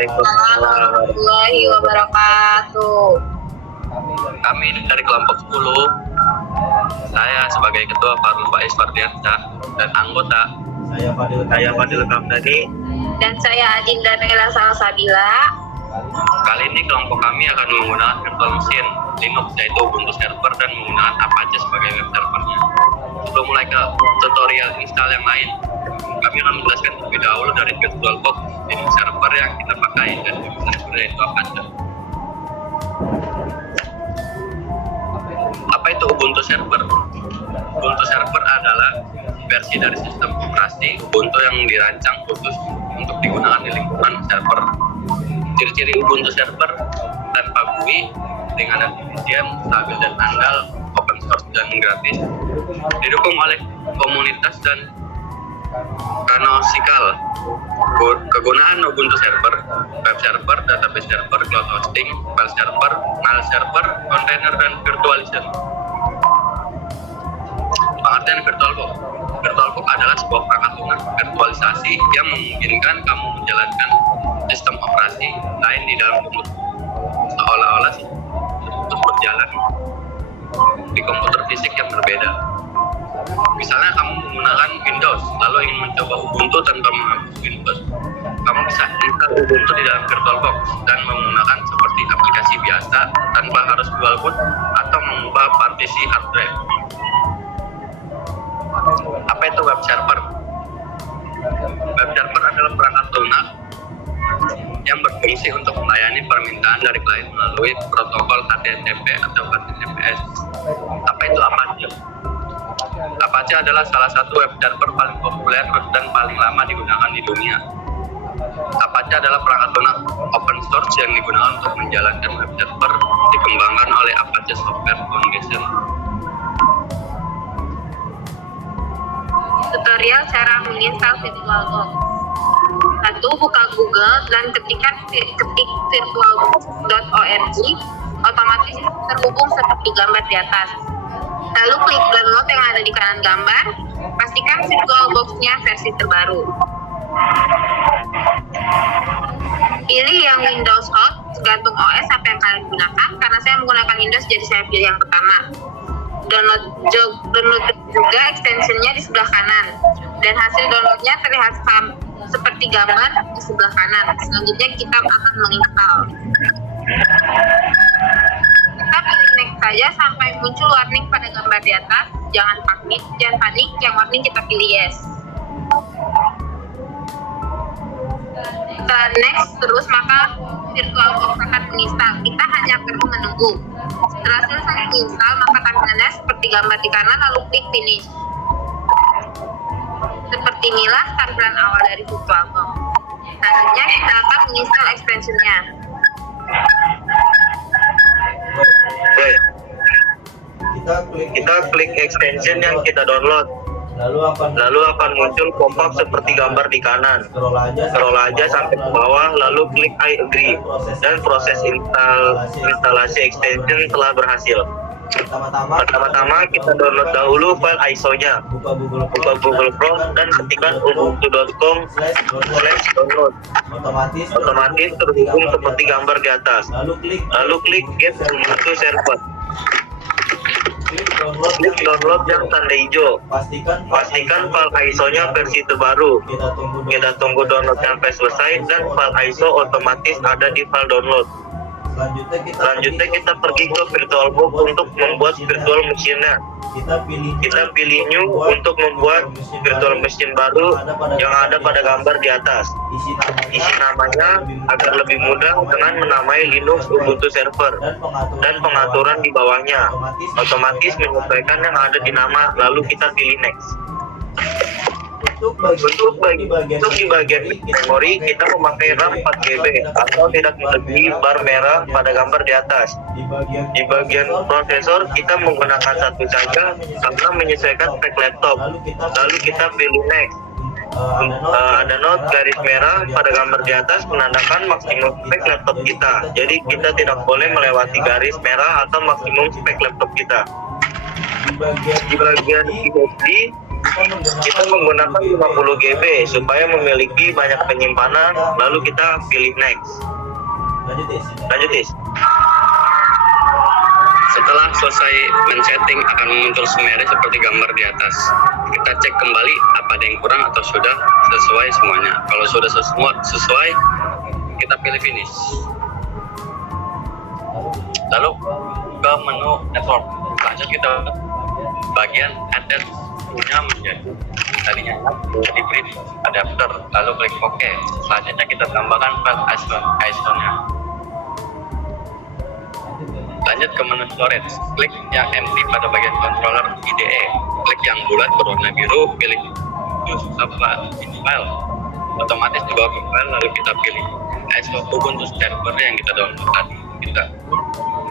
Waalaikumsalam warahmatullahi wabarakatuh. Kami dari kelompok 10. Saya sebagai ketua Farul Faiz Fardiansyah dan anggota Saya Fadil Kamdani. Dan saya Adinda Nela Salsabila. Kali ini kelompok kami akan menggunakan virtual machine Linux yaitu Ubuntu server dan menggunakan Apache sebagai web servernya. Sebelum mulai ke tutorial install yang lain, kami akan menjelaskan terlebih dahulu dari VirtualBox Linux server yang kita pakai dan server yaitu Apache. Apa itu Ubuntu server? Ubuntu server adalah versi dari sistem operasi Ubuntu yang dirancang khusus untuk digunakan di lingkungan server. Ciri-ciri Ubuntu server tanpa GUI dengan efisien, stabil dan andal, open source dan gratis, didukung oleh komunitas dan canonical. Kegunaan Ubuntu server, web server, database server, cloud hosting, file server, file server, container dan virtualization. Pengertian VirtualBox. VirtualBox adalah sebuah perangkat lunak virtualisasi yang memungkinkan kamu menjalankan sistem operasi lain di dalam komputer, seolah-olah terus berjalan di komputer fisik yang berbeda. Misalnya kamu menggunakan Windows, lalu ingin mencoba Ubuntu tanpa menghapus Windows. Kamu bisa install Ubuntu di dalam VirtualBox dan menggunakan seperti aplikasi biasa tanpa harus dual boot atau mengubah partisi hard drive. Apa itu web server? Web server adalah perangkat lunak yang berfungsi untuk melayani permintaan dari klien melalui protokol HTTP atau HTTPS. Apa itu Apache? Apache adalah salah satu web server paling populer dan paling lama digunakan di dunia. Apache adalah perangkat lunak open source yang digunakan untuk menjalankan web server dikembangkan oleh Apache Software Foundation. Tutorial cara menginstal VirtualBox. 1. Buka Google dan ketik virtualbox.org, otomatis terhubung seperti gambar di atas. Lalu klik download yang ada di kanan gambar, pastikan VirtualBox-nya versi terbaru. Pilih yang Windows Hot, tergantung OS apa yang kalian gunakan. Karena saya menggunakan Windows, jadi saya pilih yang pertama. Download juga extensionnya di sebelah kanan, dan hasil downloadnya terlihat seperti gambar di sebelah kanan. Selanjutnya kita akan menginstal. Kita pilih next saja sampai muncul warning pada gambar di atas. Jangan panik, yang warning kita pilih yes. Setelah next terus, maka VirtualBox akan menginstal. Kita hanya perlu menunggu. Setelah selesai menginstal, maka tampilannya seperti gambar di kanan, lalu klik finish. Seperti inilah tampilan awal dari VirtualBox. Selanjutnya kita akan menginstal extensionnya. Kita klik extension yang kita download. Lalu akan muncul pop-up seperti gambar di kanan. Scroll aja sampai ke bawah, lalu klik I agree, dan proses instalasi extension telah berhasil. Pertama-tama kita download dahulu file ISO-nya. Buka Google Chrome dan ketikkan ubuntu.com/download. Otomatis terhubung seperti gambar di atas. Lalu klik get Ubuntu server. Klik download yang tanda hijau. Pastikan file ISO-nya versi terbaru. Kita tunggu download sampai selesai dan file ISO otomatis ada di file download. Selanjutnya kita pergi ke VirtualBox untuk membuat virtual machine-nya. Kita pilih new untuk membuat virtual machine baru yang ada pada gambar di atas. Isi namanya agar lebih mudah dengan menamai Linux Ubuntu server dan pengaturan di bawahnya. Otomatis menyesuaikan yang ada di nama, lalu kita pilih next. Untuk di bagian memori, kita memakai RAM 4GB atau tidak melebihi bar merah pada gambar di atas. Di bagian prosesor, kita menggunakan satu saja karena menyesuaikan spek laptop. Lalu kita pilih next. Ada not garis merah pada gambar di atas menandakan maksimum spek laptop kita. Jadi kita tidak boleh melewati garis merah atau maksimum spek laptop kita. Di bagian keyboard, Kita menggunakan 50 GB supaya memiliki banyak penyimpanan, lalu kita pilih next. Lanjut, Is. Setelah selesai men-setting akan muncul summary seperti gambar di atas. Kita cek kembali apa ada yang kurang atau sudah sesuai semuanya. Kalau sudah semua sesuai, kita pilih finish. Lalu ke menu network. Selanjutnya kita bagian address punya menjadi tadinya jadi bridge adapter, lalu klik OK. Selanjutnya kita tambahkan file ISO-nya. Lanjut ke menu storage, klik yang empty pada bagian controller IDE, klik yang bulat berwarna biru, pilih use file. Otomatis dibawa ke file, lalu kita pilih ISO Ubuntu server yang kita download tadi. Kita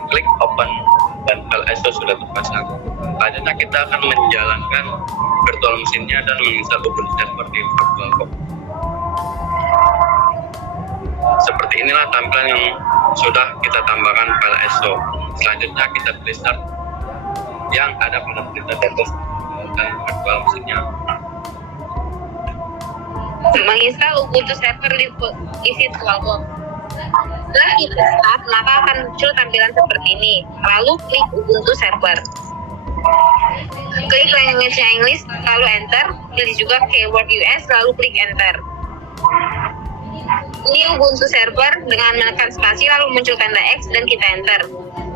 klik open dan file ISO sudah terpasang. Selanjutnya kita akan menjalankan virtual mesinnya dan menginstal Ubuntu server di VirtualBox. Seperti inilah tampilan yang sudah kita tambahkan file ISO. Selanjutnya kita restart yang ada pada perintah database dan virtual mesinnya. Menginstal Ubuntu server di VirtualBox. Setelah kita start, maka akan muncul tampilan seperti ini. Lalu klik Ubuntu server. Klik language English, lalu enter. Pilih juga keyword US, lalu klik enter. Ini Ubuntu server dengan menekan spasi lalu muncul tanda X dan kita enter.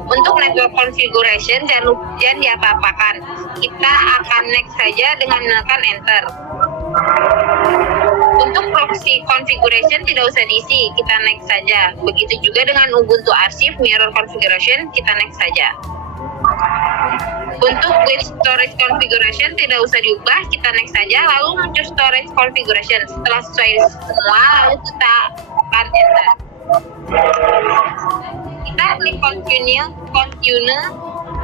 Untuk network configuration jangan diapa-apakan. Kita akan next saja dengan menekan enter. Untuk proxy configuration tidak usah diisi, kita next saja. Begitu juga dengan Ubuntu Archive mirror configuration, kita next saja. Untuk with storage configuration tidak usah diubah, kita next saja. Lalu muncul storage configuration. Setelah sesuai semua, lalu kita akan enter. Kita klik continue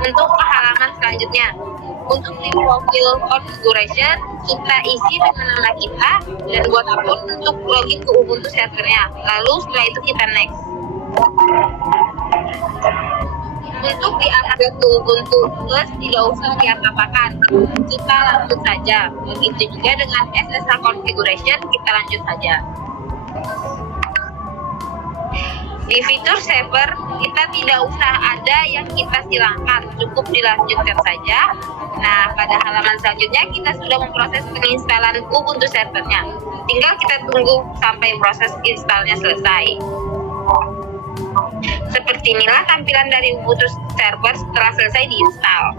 untuk ke halaman selanjutnya. Untuk link profil configuration, kita isi dengan nama kita dan buat akun untuk login ke Ubuntu servernya. Lalu setelah itu kita next. Untuk di-upgrade ke Ubuntu Plus tidak usah diapa-apakan, kita lanjut saja. Begitu juga dengan SSH configuration, kita lanjut saja. Di fitur server, kita tidak usah ada yang kita silangkan, cukup dilanjutkan saja. Nah, pada halaman selanjutnya kita sudah memproses penginstalan Ubuntu servernya. Tinggal kita tunggu sampai proses installnya selesai. Seperti inilah tampilan dari Ubuntu server setelah selesai diinstal.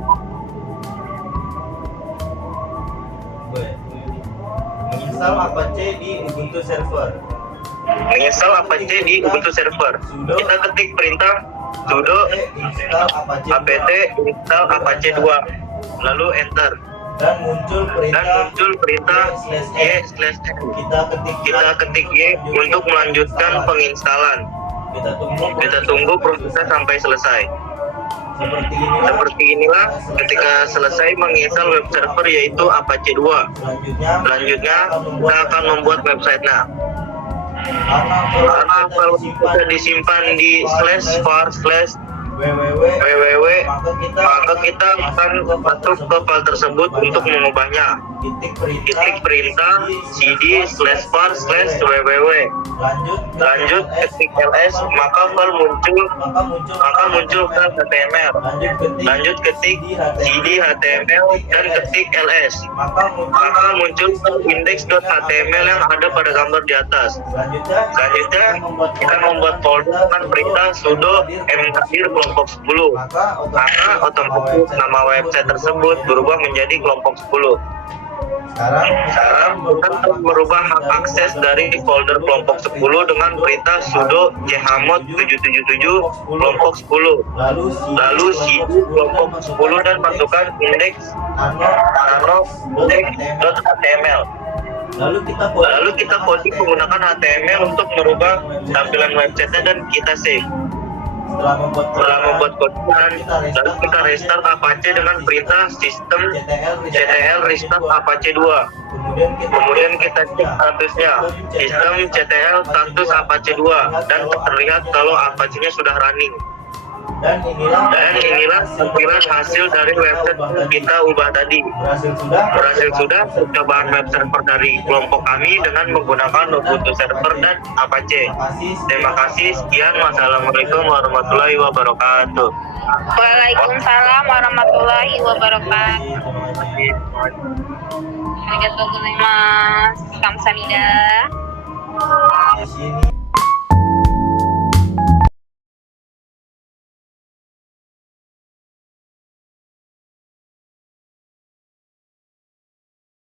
Menginstal Apache di Ubuntu server. Menginstal Apache di Ubuntu server. Kita ketik perintah sudo apt install Apache 2, lalu enter. Dan muncul perintah y/n. Kita ketik y untuk melanjutkan penginstalan. Kita tunggu prosesnya sampai selesai. Seperti inilah ketika selesai menginstal web server yaitu Apache 2. Selanjutnya kita akan membuat websitenya. Karena file sudah disimpan di /var/www, maka kita akan masuk ke file tersebut untuk mengubahnya. Ketik perintah cd/var/www. Lanjut ketik ls, maka file muncul file HTML. Lanjut ketik cd HTML dan ketik ls, maka muncul index.html yang ada pada gambar di atas. Selanjutnya kita membuat folder dengan perintah sudo mkdir kelompok 10, maka otomatis nama website tersebut berubah menjadi kelompok 10. Sekarang kita merubah hak akses dari folder kelompok 10 dengan perintah sudo chmod 777 kelompok 10, lalu cd kelompok 10 dan masukkan index.html. Lalu kita coding menggunakan HTML untuk merubah tampilan websitenya dan kita save. Setelah membuat codingan, lalu kita restart Apache dengan perintah system-ctl restart Apache 2. Kemudian kita cek statusnya, system-ctl status Apache 2, dan terlihat kalau Apache-nya sudah running. Dan inilah tampilan hasil dari website kita ubah tadi. Berhasil sudah percobaan web server dari kelompok kami dengan menggunakan Ubuntu server dan Apache. Terima kasih. Sekian. Wassalamualaikum warahmatullahi wabarakatuh. Waalaikumsalam warahmatullahi wabarakatuh. Arigatou gozaimasu. Kamsahamnida. Di sini